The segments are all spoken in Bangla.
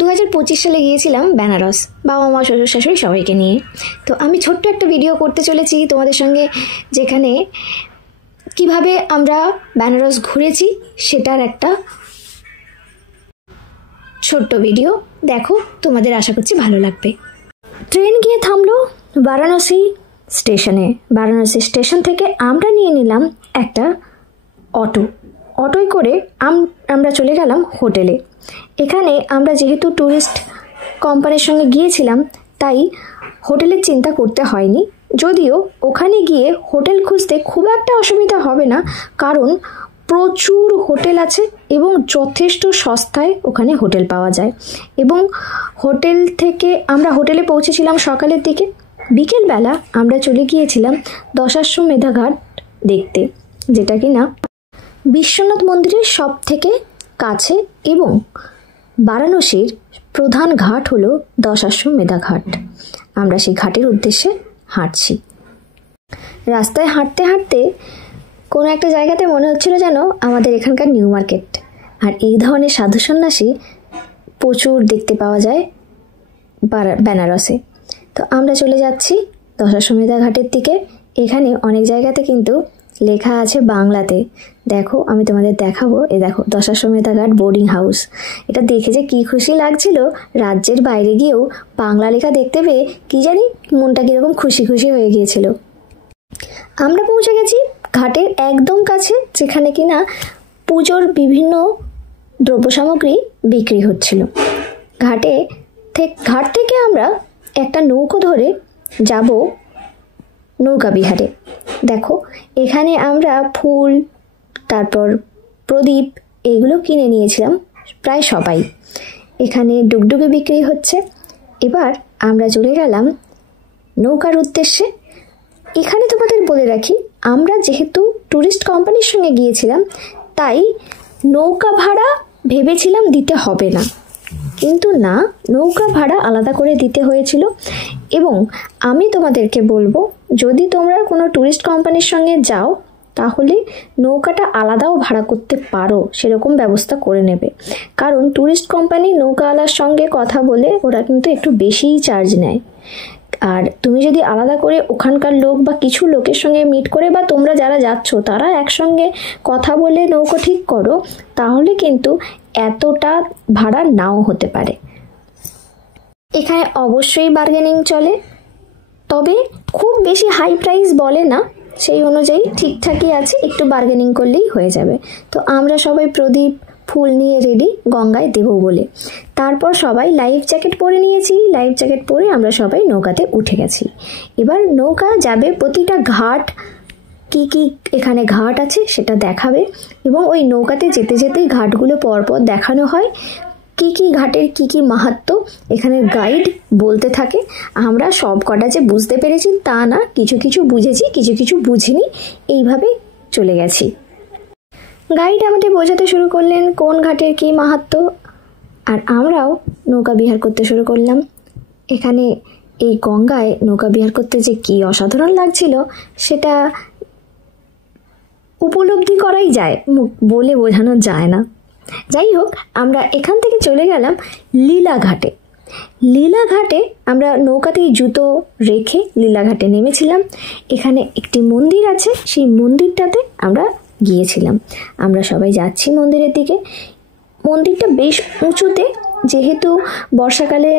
2025 সালে গিয়েছিলাম বেনারস, বাবা মা শ্বশুর শাশুড়ি সবাইকে নিয়ে। তো আমি ছোট্ট একটা ভিডিও করতে চলেছি তোমাদের সঙ্গে, যেখানে কিভাবে আমরা বেনারস ঘুরেছি সেটার একটা ছোট্ট ভিডিও দেখো, তোমাদের আশা করছি ভালো লাগবে। ট্রেন গিয়ে থামলো বারাণসী স্টেশনে। বারাণসী স্টেশন থেকে আমরা নিয়ে নিলাম একটা অটোয় করে আমরা চলে গেলাম হোটেলে। এখানে আমরা যেহেতু ট্যুরিস্ট কোম্পানির সঙ্গে গিয়েছিলাম, তাই হোটেলের চিন্তা করতে হয়নি। যদিও ওখানে গিয়ে হোটেল খুঁজতে খুব একটা অসুবিধা হবে না, কারণ প্রচুর হোটেল আছে এবং যথেষ্ট সস্তায় ওখানে হোটেল পাওয়া যায়। এবং হোটেল থেকে আমরা হোটেলে পৌঁছেছিলাম সকালের দিকে। বিকেলবেলা আমরা চলে গিয়েছিলাম দশাশ্বমেধ ঘাট দেখতে, যেটা কিনা বিশ্বনাথ মন্দিরের সব থেকে কাছে, এবং বারাণসীর প্রধান ঘাট হলো দশাশ্বমেধ ঘাট। আমরা সেই ঘাটের উদ্দেশ্যে হাঁটছি। রাস্তায় হাঁটতে হাঁটতে কোনো একটা জায়গাতে মনে হচ্ছিল যেন আমাদের এখানকার নিউ মার্কেট। আর এই ধরনের সাধু সন্ন্যাসী প্রচুর দেখতে পাওয়া যায় বেনারসে। তো আমরা চলে যাচ্ছি দশাশ্বমেধ ঘাটের দিকে। এখানে অনেক জায়গাতে কিন্তু লেখা আছে বাংলাতে। দেখো, আমি তোমাদের দেখাবো। দেখো, দশাশ্বমেধ ঘাট বোর্ডিং হাউস। এটা দেখে যে কি খুশি লাগছিল, রাজ্যের বাইরে গিয়েও বাংলা লেখা দেখতে পেয়ে কি জানি মনটা কীরকম খুশি খুশি হয়ে গিয়েছিল। আমরা পৌঁছে গেছি ঘাটের একদম কাছে, যেখানে কিনা পুজোর বিভিন্ন দ্রব্য সামগ্রী বিক্রি হচ্ছিল। ঘাট থেকে আমরা একটা নৌকো ধরে যাব নৌকা বিহারে। দেখো, এখানে আমরা ফুল, তারপর প্রদীপ, এগুলো কিনে নিয়েছিলাম প্রায় সবাই। এখানে ডুগডুগে বিক্রি হচ্ছে। এবার আমরা চলে গেলাম নৌকার উদ্দেশ্যে। এখানে তোমাদের বলে রাখি, আমরা যেহেতু ট্যুরিস্ট কোম্পানির সঙ্গে গিয়েছিলাম, তাই নৌকা ভাড়া ভেবেছিলাম দিতে হবে না, কিন্তু না, নৌকা ভাড়া আলাদা করে দিতে হয়েছিল। এবং আমি তোমাদেরকে বলবো, যদি তোমরা কোনো ট্যুরিস্ট কোম্পানির সঙ্গে যাও, তাহলে নৌকাটা আলাদাও ভাড়া করতে পারো, সেরকম ব্যবস্থা করে নেবে। কারণ ট্যুরিস্ট কোম্পানি নৌকাওয়ালার সঙ্গে কথা বলে ওরা কিন্তু একটু বেশিই চার্জ নেয়। আর তুমি যদি আলাদা করে ওখানকার লোক বা কিছু লোকের সঙ্গে মিট করে, বা তোমরা যারা যাচ্ছ তারা একসঙ্গে কথা বলে নৌকো ঠিক করো, তাহলে কিন্তু এতটা ভাড়া নাও হতে পারে। এখানে অবশ্যই বার্গেনিং চলে, তবে খুব বেশি হাই প্রাইস বলে না, সেই অনুযায়ী ঠিকঠাকই আছে, একটু বার্গেনিং করলেই হয়ে যাবে। তো আমরা সবাই প্রদীপ ফুল নিয়ে রেডি গঙ্গায় দেব বলে। তারপর সবাই লাইফ জ্যাকেট পরে নিয়েছি। লাইফ জ্যাকেট পরে আমরা সবাই নৌকাতে উঠে গেছি। এবার নৌকা যাবে প্রতিটা ঘাট, কি কি এখানে ঘাট আছে সেটা দেখাবে, এবং ওই নৌকাতে যেতে যেতেই ঘাটগুলো পরপর দেখানো হয়, কি কি ঘাটের কি কি মাহাত্ম্য এখানে গাইড বলতে থাকে। আমরা সব কটা যে বুঝতে পেরেছি তা না, কিছু কিছু বুঝেছি, কিছু কিছু বুঝিনি, এইভাবে চলে গেছি। গাইড আমাদের বোঝাতে শুরু করলেন কোন ঘাটের কি মাহাত্ম্য, আর আমরাও নৌকা বিহার করতে শুরু করলাম। এখানে এই গঙ্গায় নৌকা বিহার করতে যে কি অসাধারণ লাগছিল, সেটা উপলব্ধি করাই যায়, বলে বোঝানো যায় না। যাই হোক, আমরা এখান থেকে চলে গেলাম লীলাঘাটে। লীলাঘাটে আমরা নৌকাতেই জুতো রেখে লীলাঘাটে নেমেছিলাম। এখানে একটি মন্দির আছে, সেই মন্দিরটাতে আমরা গিয়েছিলাম। আমরা সবাই যাচ্ছি মন্দিরের দিকে। মন্দিরটা বেশ উঁচুতে, যেহেতু বর্ষাকালে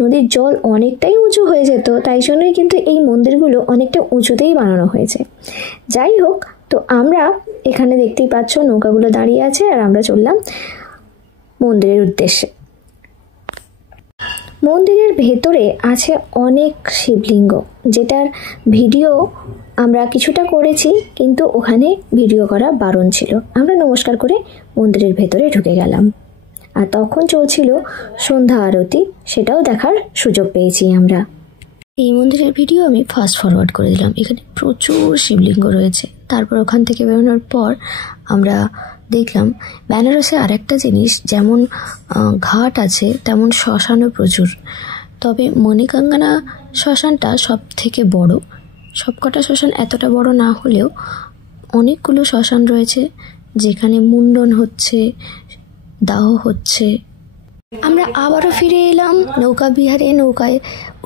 নদীর জল অনেকটাই উঁচু হয়ে যেত, তাই জন্যই কিন্তু এই মন্দিরগুলো অনেকটা উঁচুতেই বানানো হয়েছে। যাই হোক, তো আমরা এখানে দেখতেই পাচ্ছ নৌকাগুলো দাঁড়িয়ে আছে, আর আমরা চললাম মন্দিরের উদ্দেশ্যে। মন্দিরের ভেতরে আছে অনেক শিবলিঙ্গ, যেটার ভিডিও আমরা কিছুটা করেছি, কিন্তু ওখানে ভিডিও করা বারণ ছিল। আমরা নমস্কার করে মন্দিরের ভেতরে ঢুকে গেলাম। আর তখন চলছিল সন্ধ্যা আরতি, সেটাও দেখার সুযোগ পেয়েছি আমরা। এই মন্দিরের ভিডিও আমি ফাস্ট ফরওয়ার্ড করে দিলাম। এখানে প্রচুর শিবলিঙ্গ রয়েছে। তারপর ওখান থেকে বেরোনোর পর আমরা দেখলাম বেনারসে আর একটা জিনিস, যেমন ঘাট আছে তেমন শ্মশানও প্রচুর। তবে মণিকাঙ্গনা শ্মশানটা সব থেকে বড়। সবকটা শ্মশান এতটা বড় না হলেও অনেকগুলো শ্মশান রয়েছে, যেখানে মুন্ডন হচ্ছে, দাহ হচ্ছে, আমরা আবারও ফিরে এলাম নৌকা বিহারে, নৌকায়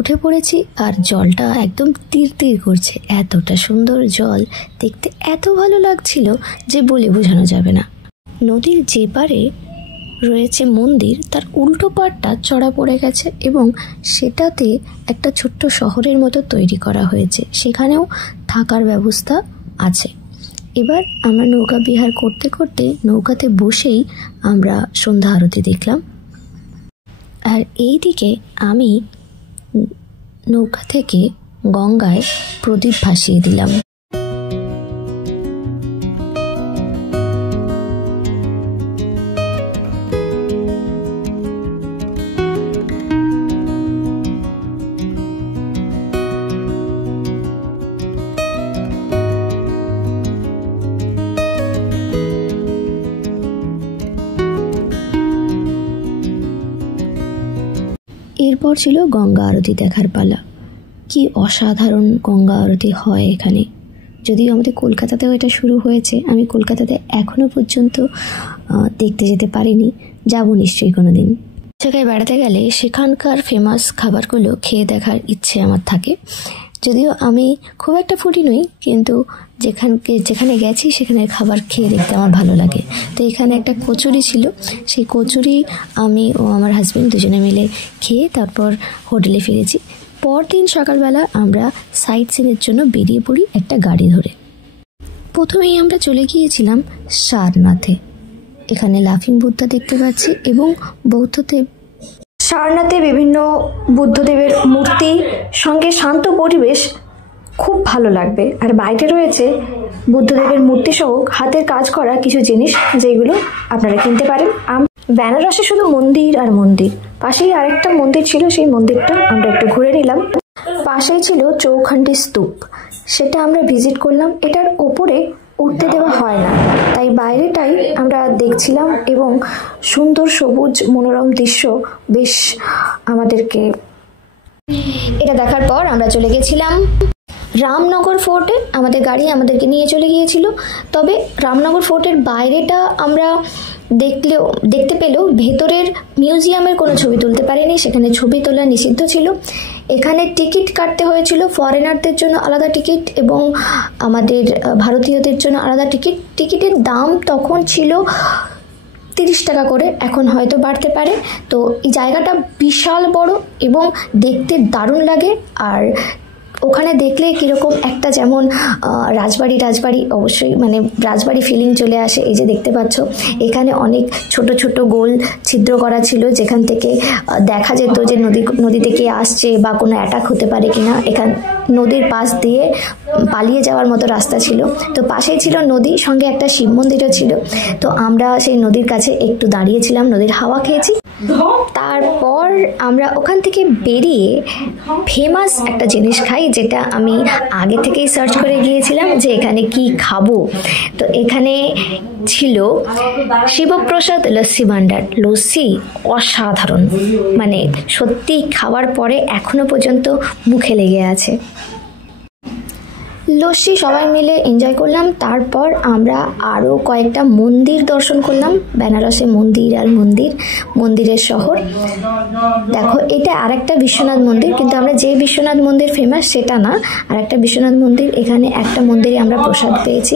উঠে পড়েছি আর জলটা একদম তীর তীর করছে। এতটা সুন্দর জল, দেখতে এত ভালো লাগছিল যে বলে বোঝানো যাবে না। নদীর যে পারে রয়েছে মন্দির, তার উল্টো পাড়টা চড়া পড়ে গেছে এবং সেটাতে একটা ছোট্ট শহরের মতো তৈরি করা হয়েছে, সেখানেও থাকার ব্যবস্থা আছে। এবার আমরা নৌকা বিহার করতে করতে নৌকাতে বসেই আমরা সন্ধ্যা আরতি দেখলাম। আর এই দিকে আমি নৌকা থেকে গঙ্গায় প্রদীপ ভাসিয়ে দিলাম। এরপর ছিল গঙ্গা আরতি দেখার পালা। কি অসাধারণ গঙ্গা আরতি হয় এখানে। যদিও আমাদের কলকাতাতেও এটা শুরু হয়েছে, আমি কলকাতাতে এখনো পর্যন্ত দেখতে যেতে পারিনি, যাব নিশ্চয়ই কোনো দিন। জায়গায় বেড়াতে গেলে সেখানকার ফেমাস খাবারগুলো খেয়ে দেখার ইচ্ছে আমার থাকে। যদিও আমি খুব একটা ফুডি নই, কিন্তু যেখানে গেছি সেখানে খাবার খেয়ে দেখতে আমার ভালো লাগে। তো এখানে একটা কচুরি ছিল, সেই কচুরি আমি ও আমার হাজব্যান্ড দুজনে মিলে খেয়ে তারপর হোটেলে ফিরেছি। পরদিন সকালবেলা আমরা সাইট সিনের জন্য বেরিয়ে পড়ি একটা গাড়ি ধরে। প্রথমেই আমরা চলে গিয়েছিলাম সারনাথে। এখানে লাফিং বুদ্ধা দেখতে পাচ্ছি এবং বৌদ্ধদেব। সারনাথে বিভিন্ন বুদ্ধদেবের মূর্তি, সঙ্গে শান্ত পরিবেশ, খুব ভালো লাগবে। আর বাইরে রয়েছে বুদ্ধদেবের মূর্তি সহ হাতের কাজ করা কিছু জিনিস, যেগুলো আপনারা কিনতে পারেন। বেনারসে শুধু মন্দির আর মন্দির, পাশেই আরেকটা মন্দির ছিল, সেই মন্দিরটা আমরা একটু ঘুরে নিলাম। পাশেই ছিল চৌখান্ডী স্তূপ, সেটা আমরা ভিজিট করলাম। এটার ওপরে উঠতে দেওয়া হয় না, তাই বাইরেটাই আমরা দেখছিলাম এবং সুন্দর সবুজ মনোরম দৃশ্য বেশ আমাদেরকে। এটা দেখার পর আমরা চলে গেছিলাম রামনগর ফোর্টে। আমাদের গাড়ি আমাদেরকে নিয়ে চলে গিয়েছিল। তবে রামনগর ফোর্টের বাইরেটা আমরা দেখতে পেলেও ভেতরের মিউজিয়ামের কোনো ছবি তুলতে পারিনি, সেখানে ছবি তোলা নিষিদ্ধ ছিল। এখানে টিকিট কাটতে হয়েছিল, ফরেনারদের জন্য আলাদা টিকিট এবং আমাদের ভারতীয়দের জন্য আলাদা টিকিট। টিকিটের দাম তখন ছিল 30 টাকা করে, এখন হয়তো বাড়তে পারে। তো এই জায়গাটা বিশাল বড় এবং দেখতে দারুণ লাগে। আর ওখানে দেখলে কীরকম একটা যেমন রাজবাড়ি অবশ্যই, মানে রাজবাড়ি ফিলিং চলে আসে। এই যে দেখতে পাচ্ছ, এখানে অনেক ছোট ছোট গোল ছিদ্র করা ছিল, যেখান থেকে দেখা যেত যে নদী থেকে আসছে বা কোনো অ্যাটাক হতে পারে কিনা। এখানে নদীর পাশ দিয়ে পালিয়ে যাওয়ার মতো রাস্তা ছিল। তো পাশেই ছিল নদী, সঙ্গে একটা শিব মন্দিরও ছিল। তো আমরা সেই নদীর কাছে একটু দাঁড়িয়েছিলাম, নদীর হাওয়া খেয়েছি। তারপর আমরা ওখান থেকে বেরিয়ে ফেমাস একটা জিনিস খাই, যেটা আমি আগে থেকেই সার্চ করে গিয়েছিলাম যে এখানে কি খাবো। তো এখানে ছিল শিবপ্রসাদ লস্যি ভান্ডার। লস্যি অসাধারণ, মানে সত্যি খাওয়ার পরে এখনো পর্যন্ত মুখে লেগে আছে। লস্যি সবাই মিলে এনজয় করলাম। তারপর আমরা আরও কয়েকটা মন্দির দর্শন করলাম। বেনারসে মন্দির আর মন্দিরের শহর। দেখো, এটা আরেকটা বিশ্বনাথ মন্দির, কিন্তু আমরা যে বিশ্বনাথ মন্দির ফেমাস সেটা না, আরেকটা বিশ্বনাথ মন্দির। এখানে একটা মন্দিরে আমরা প্রসাদ পেয়েছি।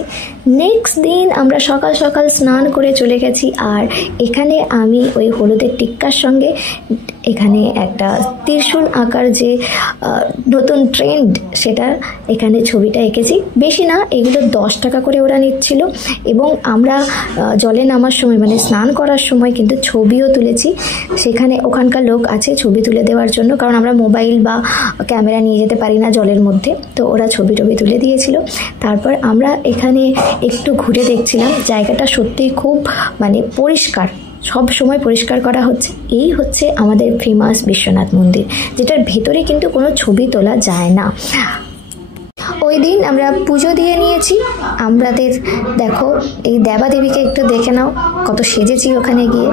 নেক্সট দিন আমরা সকাল সকাল স্নান করে চলে গেছি। আর এখানে আমি ওই হলুদের টিক্কার সঙ্গে এখানে একটা ত্রিশূল আঁকার যে নতুন ট্রেন্ড, সেটা এখানে ছবিটা এঁকেছি। বেশি না, এগুলো 10 টাকা করে ওরা নিচ্ছিল। এবং আমরা জলে নামার সময়, মানে স্নান করার সময় কিন্তু ছবিও তুলেছি। সেখানে ওখানকার লোক আছে ছবি তুলে দেওয়ার জন্য, কারণ আমরা মোবাইল বা ক্যামেরা নিয়ে যেতে পারি না জলের মধ্যে। তো ওরা ছবি তুলে দিয়েছিল। তারপর আমরা এখানে একটু ঘুরে দেখছিলাম। জায়গাটা সত্যিই খুব মানে পরিষ্কার, সব সময় পরিষ্কার করা হচ্ছে। এই হচ্ছে আমাদের ফেমাস বিশ্বনাথ মন্দির, যেটার ভেতরে কিন্তু কোনো ছবি তোলা যায় না। ওই দিন আমরা পুজো দিয়ে নিয়েছি। আমাদের দেখো, এই দেবাদেবীকে একটু দেখে নাও, কত সেজেছি ওখানে গিয়ে।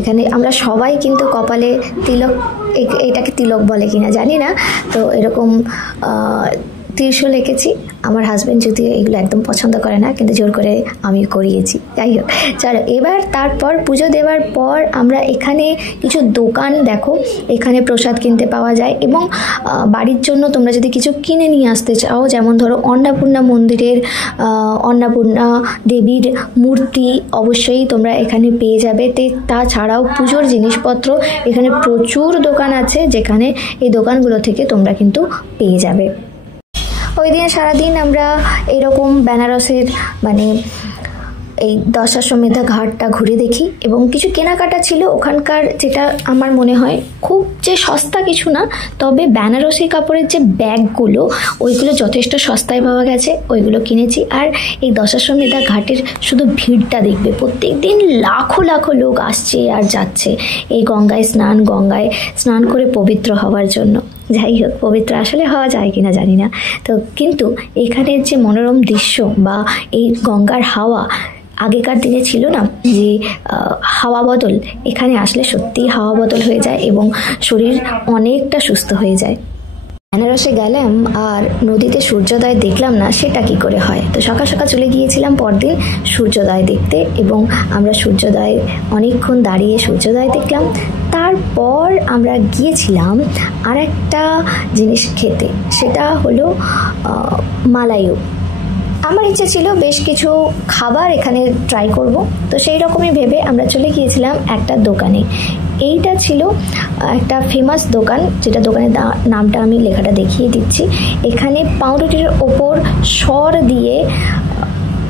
এখানে আমরা সবাই কিন্তু কপালে তিলক, এটাকে তিলক বলে কিনা জানি না, তো এরকম ত্রিশূল এঁকেছি। আমার হাজব্যান্ড যদিও এগুলো একদম পছন্দ করে না, কিন্তু জোর করে আমি করিয়েছি। যাই হোক, চলো এবার তারপর পুজো দেওয়ার পর আমরা এখানে কিছু দোকান দেখো, এখানে প্রসাদ কিনতে পাওয়া যায় এবং বাড়ির জন্য তোমরা যদি কিছু কিনে নিয়ে আসতে চাও, যেমন ধরো অন্নপূর্ণা মন্দিরের অন্নপূর্ণা দেবীর মূর্তি অবশ্যই তোমরা এখানে পেয়ে যাবে। তাছাড়াও পুজোর জিনিসপত্র এখানে প্রচুর দোকান আছে, যেখানে এই দোকানগুলো থেকে তোমরা কিন্তু পেয়ে যাবে। ওই দিন সারাদিন আমরা এরকম বেনারসের মানে এই দশাশ্বমেধ ঘাটটা ঘুরে দেখি এবং কিছু কেনাকাটা ছিল ওখানকার, যেটা আমার মনে হয় খুব যে সস্তা কিছু না, তবে বেনারসি কাপড়ের যে ব্যাগগুলো ওইগুলো যথেষ্ট সস্তায় পাওয়া গেছে, ওইগুলো কিনেছি। আর এই দশাশ্বমেধ ঘাটের শুধু ভিড়টা দেখবে, প্রত্যেক দিন লাখো লাখো লোক আসছে আর যাচ্ছে এই গঙ্গায় স্নান করে পবিত্র হওয়ার জন্য। যাই হোক, পবিত্র আসলে হওয়া যায় কিনা জানি না, তো কিন্তু এখানের যে মনোরম দৃশ্য বা এই গঙ্গার হাওয়া, আগেকার দিনে ছিল না যে হাওয়া বদল, এখানে আসলে সত্যিই হাওয়া বদল হয়ে যায় এবং শরীর অনেকটা সুস্থ হয়ে যায়। বেনারসে গেলাম আর নদীতে সূর্যোদয় দেখলাম না, সেটা কি করে হয়? তো সকাল সকাল চলে গিয়েছিলাম পরদিন সূর্যোদয় দেখতে এবং আমরা সূর্যোদয় অনেকক্ষণ দাঁড়িয়ে সূর্যোদয় দেখলাম। তারপর আমরা গিয়েছিলাম আর একটা জিনিস খেতে, সেটা হলো মালাইও। আমার ইচ্ছা ছিল বেশ কিছু খাবার এখানে ট্রাই করব, তো সেই রকমই ভেবে আমরা চলে গিয়েছিলাম একটা দোকানে। এইটা ছিল একটা ফেমাস দোকান, যেটা দোকানের নামটা আমি লেখাটা দেখিয়ে দিচ্ছি। এখানে পাউরুটির ওপর সর দিয়ে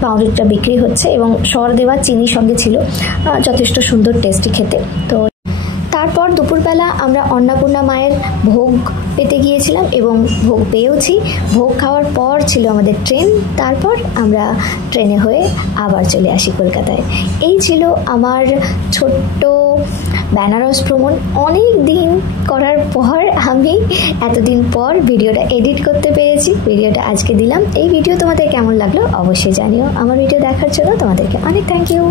পাউরুটিটা বিক্রি হচ্ছে এবং সর দেওয়া চিনির সঙ্গে ছিল, যথেষ্ট সুন্দর টেস্টি খেতে। তো তারপর দুপুরবেলা আমরা অন্নপূর্ণা মায়ের ভোগ পেতে গিয়েছিলাম এবং ভোগ পেয়েওছি। ভোগ খাওয়ার পর ছিল আমাদের ট্রেন, তারপর আমরা ট্রেনে হয়ে আবার চলে আসি কলকাতায়। এই ছিল আমার ছোট্ট বেনারস ভ্রমণ। অনেক দিন করার পর আমি এতদিন পর ভিডিওটা এডিট করতে পেরেছি, ভিডিওটা আজকে দিলাম। এই ভিডিও তোমাদের কেমন লাগলো অবশ্যই জানিও। আমার ভিডিও দেখার জন্য তোমাদেরকে অনেক থ্যাংক ইউ।